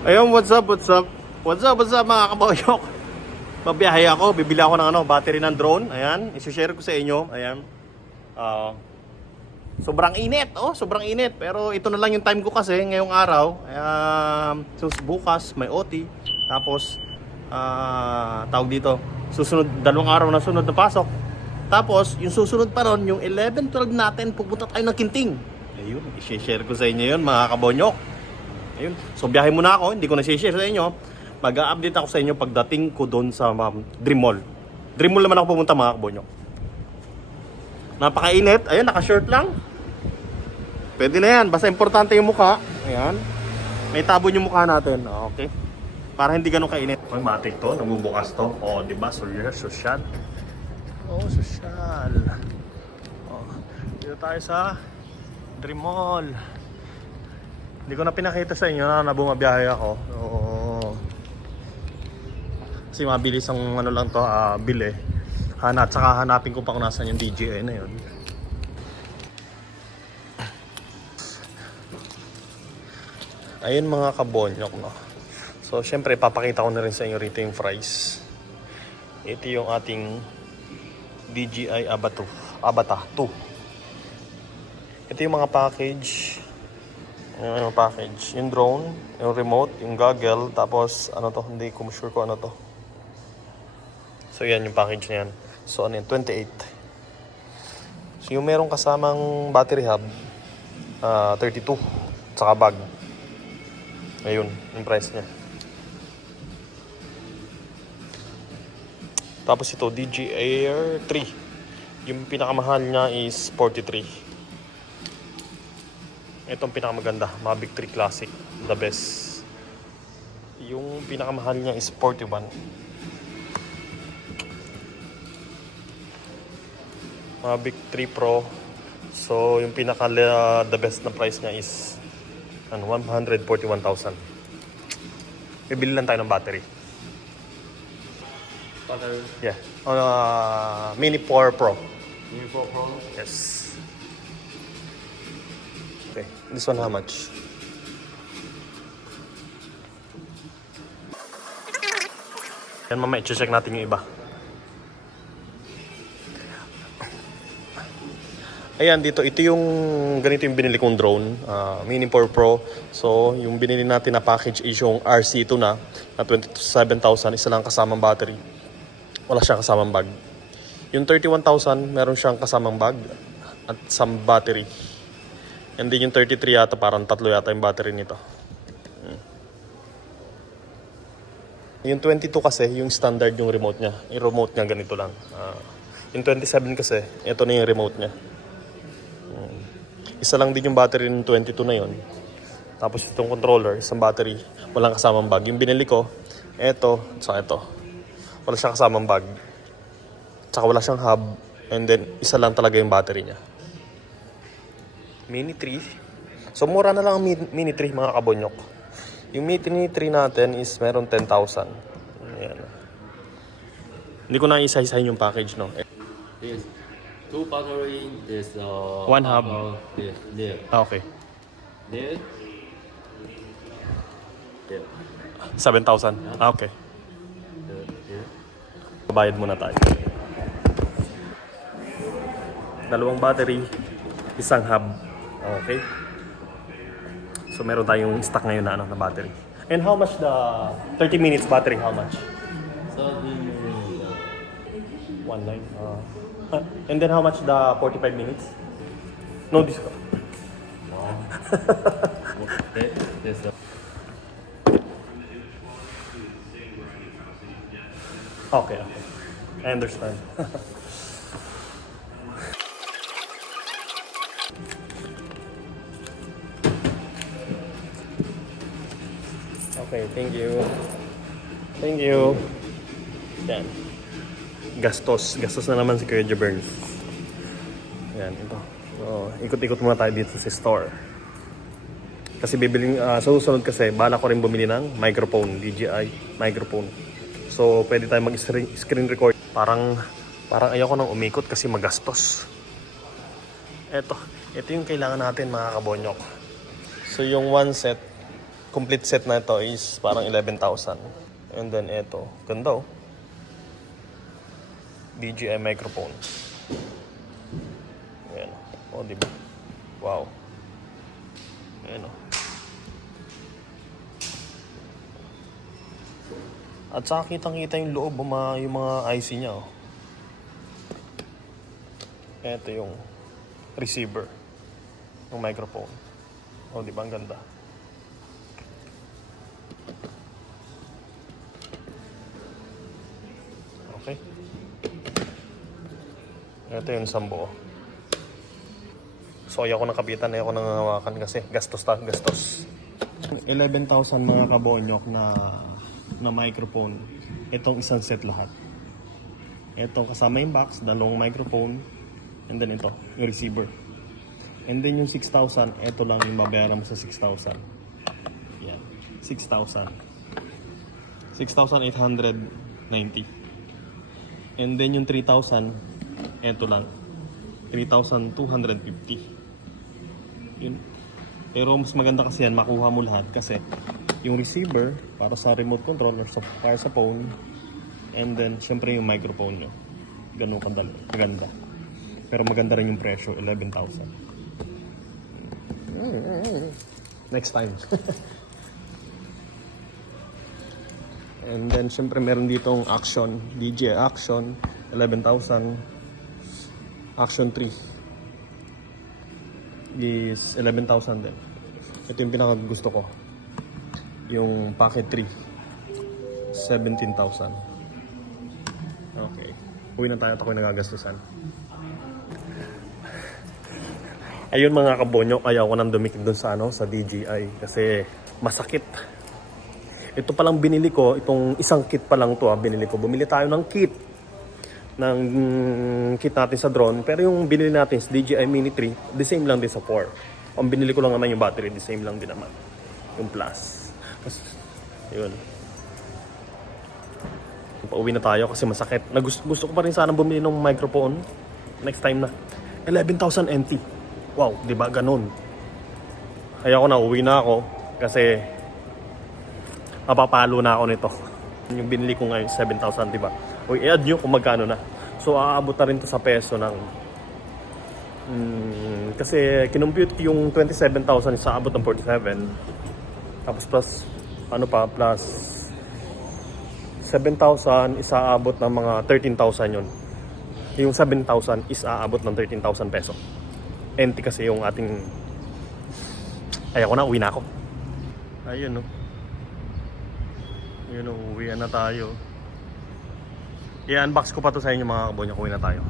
Ayun, what's up, what's up? What's up, what's up mga kaboyok? Babiyahe ako, bibili ako ng ano, battery ng drone. Ayan, isi-share ko sa inyo. Ayan. Ah, sobrang init, oh, sobrang init. Pero ito na lang yung time ko kasi ngayong araw. Um, so bukas may OT. Tapos ah, tawag dito, susunod dalawang araw na sunod na pasok. Tapos yung susunod pa ron, yung 11, 12 natin, pupunta tayo ng Kinting. Ayun, isi-share ko sa inyo yun mga kabonyok. Ayun. So biyahe muna ako, hindi ko na share sa inyo. Mag-update ako sa inyo pagdating ko doon sa um, Dream Mall. Dream Mall naman ako pumunta mga kabonyo. Napakainit. Ayun, naka-shirt lang. Pwede na yan. Basta importante yung mukha. Ayan. May tabon yung mukha natin. Ah, Okay. Para hindi ganun kainit. May matik to. Nabubukas to. O, oh, di ba? Social. Social. Oh, social. Oh, dito tayo sa Dream Mall. Hindi ko na pinakita sa inyo na nabumabiyahe ako. Oo. Kasi mabilis ang ano lang to, ah, bili. Hana, tsaka hanapin ko pa kung nasan yung DJI na yun. Ayun mga kabonyok, no. So, syempre, papakita ko na rin sa inyo rito yung fries. Ito yung ating DJI Abato, Abata 2. Ito yung mga package. Yung ano, package. Yung drone, yung remote, yung goggle, tapos ano to, hindi ko sure ko ano to. So yan yung package na yan. So ano yan, 28. So yung merong kasamang battery hub, ah 32, tsaka bag. Ayun, yung price niya. Tapos ito, DJI Air 3. Yung pinakamahal niya is 43. Itong pinakamaganda, Mavic 3 Classic, the best. Yung pinakamahal niya is 41. Mavic 3 Pro. So, yung pinaka uh, the best na price niya is ano, 141,000. Bibili lang tayo ng battery. Battery Yeah. Uh, Mini 4 Pro. Mini 4 Pro. Yes. Okay, this one how much? Yan mamaya, check natin yung iba. Ayan, dito, ito yung, ganito yung binili kong drone, ah, Mini 4 Pro. So, yung binili natin na package is yung RC2 na, na 27,000, isa lang kasamang battery. Wala siyang kasamang bag. Yung 31,000, meron siyang kasamang bag at some battery. And then yung 33 yata, parang tatlo yata yung battery nito. Hmm. Yung 22 kasi, yung standard yung remote niya. Yung remote niya ganito lang. Ah, yung 27 kasi, ito na yung remote niya. Hmm. Isa lang din yung battery ng 22 na yon. Tapos itong controller, isang battery, walang kasamang bag. Yung binili ko, eto, saka ito. Wala siyang kasamang bag. Tsaka wala siyang hub. And then, isa lang talaga yung battery niya. Mini 3. So, mura na lang ang Mi- Mini 3, mga kabonyok. Yung Mini 3 natin is meron 10,000. Ayan. Hindi ko na isa-isahin yung package, no? Yes. Two battery is uh One hub. about there. There. Ah, okay. There. There. 7,000. Ah, okay. There. There. Bayad muna tayo. Dalawang battery, isang hub. Okay. So meron tayong stock ngayon na ano na battery. And how much the 30 minutes battery? How much? So the One line. Uh, and then how much the 45 minutes? No discount. wow. a Okay, okay. I understand. okay, thank you. Thank you. Yan. Gastos. Gastos na naman si Kuya Jabern. Yan, ito. So, ikot-ikot muna tayo dito sa store. Kasi bibiling, ah, sa susunod kasi, bala ko rin bumili ng microphone, DJI microphone. So, pwede tayo mag-screen screen record. Parang, parang ayoko nang umikot kasi magastos. Eto, ito yung kailangan natin mga kabonyok. So, yung one set complete set na ito is parang 11,000. And then ito, ganda oh. DJI microphone. Ayan. O, oh, di ba? Wow. Ayan oh. At saka kitang-kita yung loob, mga, yung mga IC niya oh. Ito yung receiver ng microphone. O, di ba? Ang ganda. Okay. Ito yung isang buo. So, ayoko ng kapitan, ayoko nang hawakan kasi gastos ta, gastos. 11,000 mga kabonyok na na microphone. Itong isang set lahat. Ito kasama yung box, dalawang microphone, and then ito, yung receiver. And then yung 6,000, ito lang yung babayaran mo sa 6,000. Yan. 6,000. 6,890. And then yung 3,000, ito lang. 3,250. Yun. Pero mas maganda kasi yan, makuha mo lahat kasi yung receiver para sa remote control or sa, para sa phone and then syempre yung microphone nyo. Ganun kadali. Maganda. Pero maganda rin yung presyo, 11,000. Next time. And then, syempre, meron ditong Action, DJI Action, 11,000. Action 3 is 11,000 din. Ito yung pinaka gusto ko. Yung Pocket 3, 17,000. Okay. Uwi na tayo at ako'y nagagastusan. Ayun mga kabonyo, ayaw ko nang dumikit dun sa ano, sa DJI kasi masakit. Ito palang binili ko, itong isang kit pa lang to ah, binili ko. Bumili tayo ng kit ng mm, kit natin sa drone. Pero yung binili natin sa DJI Mini 3, the same lang din sa 4. Ang binili ko lang naman yung battery, the same lang din naman. Yung plus. Kasi, yun. Pauwi na tayo kasi masakit. Na gusto, gusto ko pa rin sana bumili ng microphone. Next time na. 11,000 NT. Wow, di ba? Ganun. Kaya ako na, uwi na ako. Kasi mapapalo na ako nito. Yung binili ko ngayon, 7,000, di ba? O i-add nyo kung magkano na. So, aabot na rin to sa peso ng... Mm, kasi kinumpute yung 27,000 sa abot ng 47. Tapos plus, ano pa, plus 7,000 is aabot ng mga 13,000 yun. Yung 7,000 is aabot ng 13,000 peso. NT kasi yung ating... Ay, ako na, uwi na ako. Ayun, no. Yun, uwi na tayo. I-unbox ko pa to sa inyo mga kabonyo. Uwi na tayo.